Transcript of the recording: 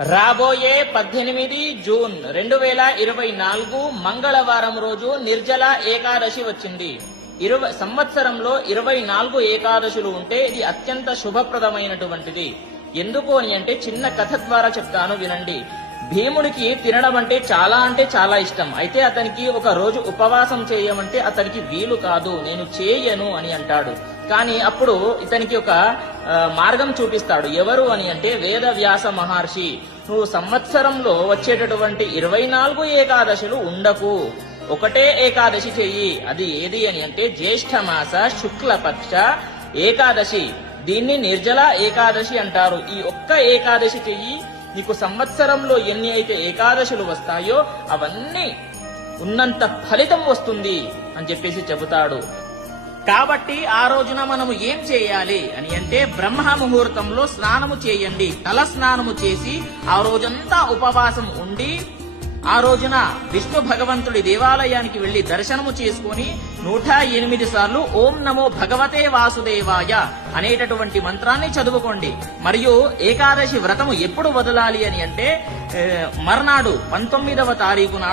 రాబోయే 18 జూన్ 2024 మంగళవారం రోజు నిర్జల ఏకాదశి వచ్చింది. సంవత్సరంలో 24 ఏకాదశులు ఉంటే ఇది అత్యంత శుభప్రదమైనటువంటిది. ఎందుకు అని అంటే చిన్న కథ ద్వారా చెప్తాను వినండి. భీముడికి తినడం అంటే చాలా ఇష్టం. అయితే అతనికి ఒక రోజు ఉపవాసం చేయమంటే అతనికి వీలు కాదు, నేను చేయను అని అంటాడు. కానీ అప్పుడు ఇతనికి ఒక మార్గం చూపిస్తాడు. ఎవరు అని అంటే వేదవ్యాస మహర్షి. నువ్వు సంవత్సరంలో వచ్చేటటువంటి 24 ఏకాదశులు ఉండకు, ఒకటే ఏకాదశి చెయ్యి. అది ఏది అని అంటే జ్యేష్ఠమాస శుక్లపక్ష ఏకాదశి. దీన్ని నిర్జల ఏకాదశి అంటారు. ఈ ఒక్క ఏకాదశి చెయ్యి, నీకు సంవత్సరంలో ఎన్ని అయితే ఏకాదశులు వస్తాయో అవన్నీ ఉన్నంత ఫలితం వస్తుంది అని చెప్పేసి చెబుతాడు. కాబట్టి ఆ రోజున మనము ఏం చేయాలి అని అంటే బ్రహ్మ ముహూర్తంలో స్నానము చేయండి. తల స్నానము చేసి ఆ రోజంతా ఉపవాసం ఉండి ఆ రోజున విష్ణు భగవంతుడి దేవాలయానికి వెళ్లి దర్శనము చేసుకుని 108 సార్లు ఓం నమో భగవతే వాసుదేవాయ అనేటటువంటి మంత్రాన్ని చదువుకోండి. మరియు ఏకాదశి వ్రతము ఎప్పుడు వదలాలి అని అంటే మర్నాడు 19వ తారీఖు నాడు